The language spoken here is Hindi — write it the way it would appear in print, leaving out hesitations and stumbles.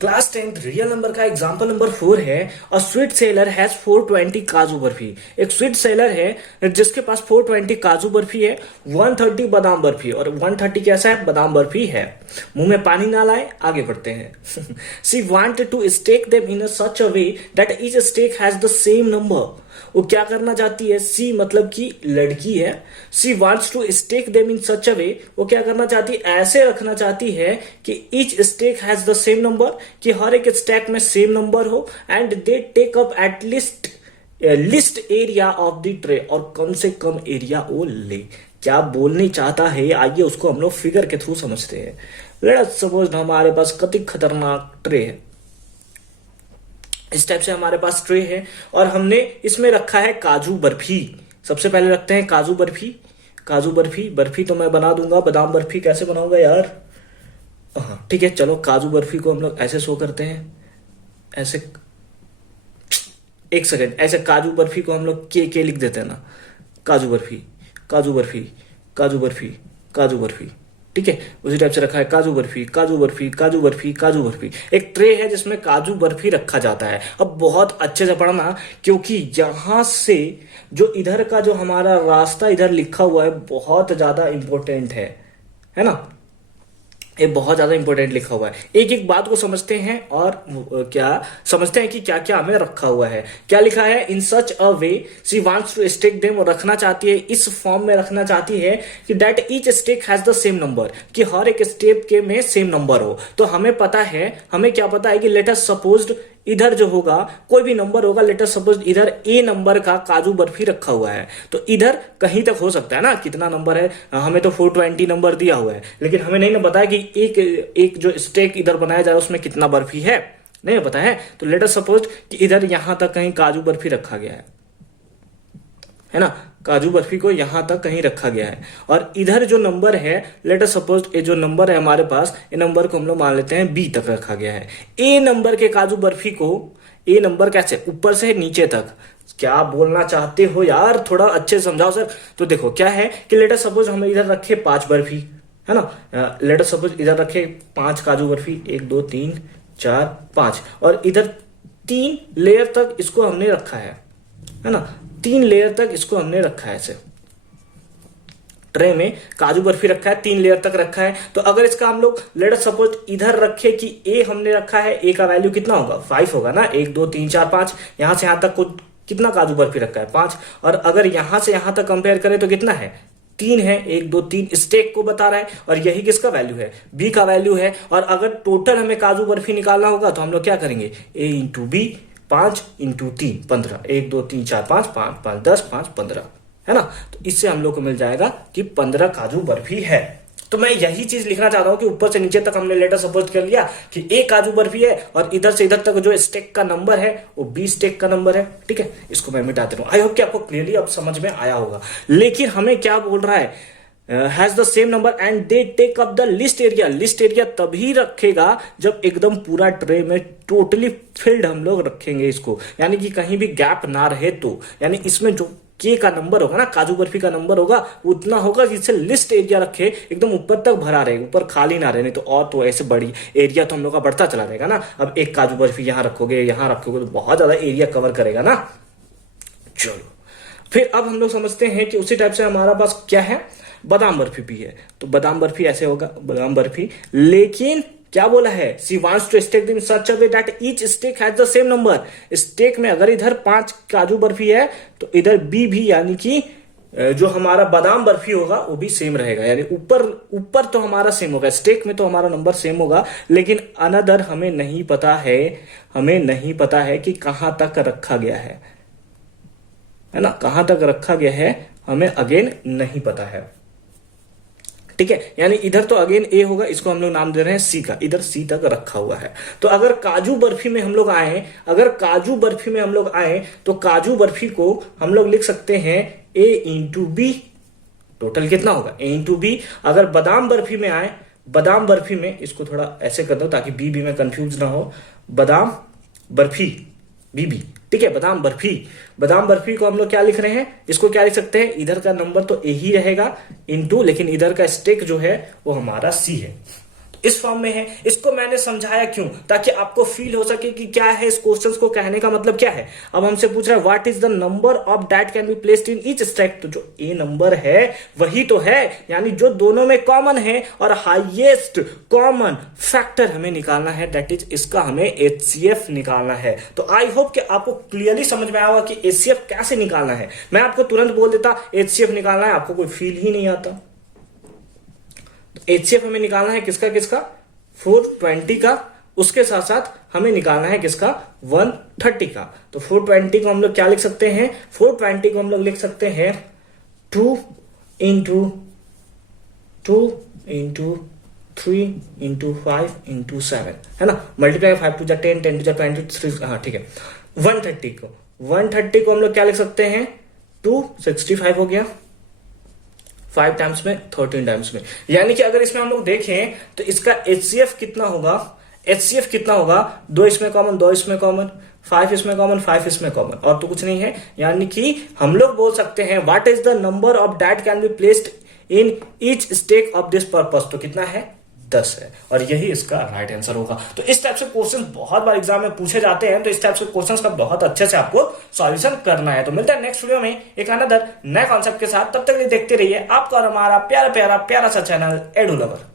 क्लास 10th रियल नंबर का एग्जाम्पल नंबर 4 है। अ स्वीट सेलर हैज 420 काजू बर्फी। एक स्वीट सेलर है जिसके पास 420 काजू बर्फी है, 130 बादाम बर्फी, और 130 कैसा है, बादाम बर्फी है। मुंह में पानी ना लाए, आगे बढ़ते हैं। She wanted to stack them in such a way that each stack has the same number. वो क्या करना चाहती है, सी मतलब कि लड़की है। She wants to stack them in such a way, वो क्या करना चाहती है, ऐसे रखना चाहती है कि each stack has the same number, कि हर एक स्टैक में सेम नंबर हो, and they take up at least area of the tray, और कम से कम एरिया वो ले। क्या बोलनी चाहता है, आइए उसको हम लोग फिगर के थ्रू समझते हैं। लेट्स सपोज हमारे पास कति खतरनाक ट्रे है। इस टाइप से हमारे पास ट्रे है और हमने इसमें रखा है काजू बर्फी। सबसे पहले रखते हैं काजू बर्फी। काजू बर्फी, बर्फी तो मैं बना दूंगा, बादाम बर्फी कैसे बनाऊंगा यार। हाँ ठीक है, चलो काजू बर्फी को हम लोग ऐसे शो करते हैं, ऐसे। एक सेकंड, ऐसे काजू बर्फी को हम लोग के लिख देते हैं ना। काजू बर्फी, काजू बर्फी, काजू बर्फी, काजू बर्फी। ठीक है, उसी टाइप से रखा है काजू बर्फी, काजू बर्फी, काजू बर्फी, काजू बर्फी। एक ट्रे है जिसमें काजू बर्फी रखा जाता है। अब बहुत अच्छे से पढ़ना, क्योंकि यहां से जो इधर का जो हमारा रास्ता इधर लिखा हुआ है बहुत ज्यादा इंपॉर्टेंट है ना। ये बहुत ज्यादा इंपॉर्टेंट लिखा हुआ है। एक एक बात को समझते हैं और क्या समझते हैं कि क्या क्या हमें रखा हुआ है। क्या लिखा है, in such a way she wants to stack them, और रखना चाहती है इस फॉर्म में, रखना चाहती है कि that each stack has the same number, कि हर एक स्टेप के में सेम नंबर हो। तो हमें पता है, हमें क्या पता है कि लेट अस सपोज्ड इधर जो होगा कोई भी नंबर होगा, लेट अस सपोज इधर ए नंबर का काजू बर्फी रखा हुआ है, तो इधर कहीं तक हो सकता है ना। कितना नंबर है, हमें तो 420 नंबर दिया हुआ है, लेकिन हमें नहीं ना पता है कि एक जो स्टेक इधर बनाया जा रहा है उसमें कितना बर्फी है, नहीं पता है। तो लेट अस सपोज कि इधर यहां तक कहीं काजू बर्फी रखा गया है ना। काजू बर्फी को यहां तक कहीं रखा गया है, और इधर जो नंबर है, लेट अस सपोज ये जो नंबर है हमारे पास, ये नंबर को हम लोग मान लेते हैं बी तक रखा गया है। ए नंबर के काजू बर्फी को, ए नंबर कैसे, ऊपर से नीचे तक। क्या बोलना चाहते हो यार, थोड़ा अच्छे समझाओ सर। तो देखो क्या है कि लेट अस सपोज हम इधर रखे 5 बर्फी, है ना। लेट अस सपोज इधर रखे 5 काजू बर्फी, 1 2 3 4 5, और इधर 3 लेयर तक इसको हमने रखा है ना। 3 लेयर तक इसको हमने रखा है। ऐसे ट्रे में काजू बर्फी रखा है, 3 लेयर तक रखा है। तो अगर इसका हम लोग लेट अस सपोज इधर रखे कि ए हमने रखा है, ए का वैल्यू कितना होगा, 5 होगा ना। 1 2 3 4 5, यहां से यहां तक कितना काजू बर्फी रखा है, 5। और अगर यहां से यहां तक कंपेयर करें तो कितना है, 3 है। 1 2 3 स्टेक को बता रहा है, और यही किसका वैल्यू है, बी का वैल्यू है। और अगर टोटल हमें काजू बर्फी निकालना होगा तो हम लोग क्या करेंगे, ए इंटू बी, 5 इंटू 3 15, 1 2 3 4 5 5 5 10 5 15, है ना। तो इससे हम लोग को मिल जाएगा कि 15 काजू बर्फी है। तो मैं यही चीज लिखना चाह रहा हूं कि ऊपर से नीचे तक हमने लेटर सपोज कर लिया कि ए काजू बर्फी है, और इधर से इधर तक जो स्टेक का नंबर है वो बी स्टेक का नंबर है। ठीक है, इसको मैं मिटा देता हूं। आई होप कि आपको क्लियरली अब समझ में आया होगा। लेकिन हमें क्या बोल रहा है, has the same number and they take up the least area. Least area तभी रखेगा जब एकदम पूरा ट्रे में टोटली फिल्ड हम लोग रखेंगे इसको, यानी कि कहीं भी गैप ना रहे। तो यानी इसमें जो के का नंबर होगा ना, काजू बर्फी का नंबर होगा, उतना होगा जिससे लिस्ट एरिया रखे, एकदम ऊपर तक भरा रहे, ऊपर खाली ना रहे। नहीं तो और तो ऐसे बड़ी एरिया तो हम लोग का बढ़ता चला रहेगा ना। अब एक काजू बर्फी यहां रखोगे, यहां रखोगे, तो बहुत ज्यादा एरिया कवर करेगा ना। चलो फिर अब हम लोग समझते हैं कि उसी टाइप से हमारा पास क्या है, बादाम बर्फी भी है। तो बादाम बर्फी ऐसे होगा, बादाम बर्फी। लेकिन क्या बोला है, she wants to stack them such a way that each stack has the same number. Stack में अगर इधर 5 काजू बर्फी है तो इधर बी भी, यानी कि जो हमारा बादाम बर्फी होगा वो भी सेम रहेगा। यानी ऊपर तो हमारा सेम होगा, स्टेक में तो हमारा नंबर सेम होगा, लेकिन अनदर हमें नहीं पता है, हमें नहीं पता है कि कहां तक रखा गया है ना। कहां तक रखा गया है हमें अगेन नहीं पता है। ठीक है, यानी इधर तो अगेन ए होगा, इसको हम लोग नाम दे रहे हैं सी का, इधर सी तक रखा हुआ है। तो अगर काजू बर्फी में हम लोग आए, अगर काजू बर्फी में हम लोग आए तो काजू बर्फी को हम लोग लिख सकते हैं ए इंटू बी। टोटल कितना होगा, ए इंटू बी। अगर बादाम बर्फी में आए, बादाम बर्फी में इसको थोड़ा ऐसे कर दो ताकि बी में कंफ्यूज ना हो, बादाम बर्फी बीबी। ठीक है, बादाम बर्फी, बादाम बर्फी को हम लोग क्या लिख रहे हैं, इसको क्या लिख सकते हैं, इधर का नंबर तो ए ही रहेगा इनटू, लेकिन इधर का स्टेक जो है वो हमारा सी है। इस फॉर्म में है। इसको मैंने समझाया क्यों, ताकि आपको फील हो सके कि क्या है इस क्वेश्चन को कहने का मतलब क्या है। अब हमसे पूछ रहा है what is the number of that can be placed in each stack, तो जो ए नंबर है वही तो है, यानी जो दोनों में कॉमन है और हाईएस्ट कॉमन फैक्टर हमें निकालना है, दैट इज इसका हमें HCF निकालना है। तो आई होप कि आपको क्लियरली समझ में आया होगा कि HCF कैसे निकालना है। मैं आपको तुरंत बोल देता HCF निकालना है, आपको कोई फील ही नहीं आता। HCF हमें निकालना है किसका किसका, 420 का, उसके साथ साथ हमें निकालना है किसका, 130 का। तो 420 को हम लोग क्या लिख सकते हैं, 420 को हम लोग लिख सकते हैं 2 इंटू 3 इंटू 5 इंटू 7, है ना, मल्टीप्लाई 5 टू 10, 10 टू 23, हाँ ठीक है। 130 को हम लोग क्या लिख सकते हैं, 265 हो गया, 5 टाइम्स में 13 टाइम्स में, यानी कि अगर इसमें हम लोग देखें तो इसका HCF कितना होगा, HCF कितना होगा, 2 इसमें कॉमन, 2 इसमें कॉमन, 5 इसमें कॉमन, 5 इसमें कॉमन, और तो कुछ नहीं है। यानी कि हम लोग बोल सकते हैं what is the number of that can be placed in each stack of this purpose, तो कितना है, 10 है, और यही इसका राइट आंसर होगा। तो इस टाइप से क्वेश्चन बहुत बार एग्जाम में पूछे जाते हैं, तो इस टाइप से क्वेश्चंस का बहुत अच्छे से आपको सॉल्यूशन करना है। तो मिलता है नेक्स्ट वीडियो में एक अनदर नए कॉन्सेप्ट के साथ, तब तक देखते रहिए आपका और हमारा प्यारा प्यारा प्यारा सा चैनल एडू लवर।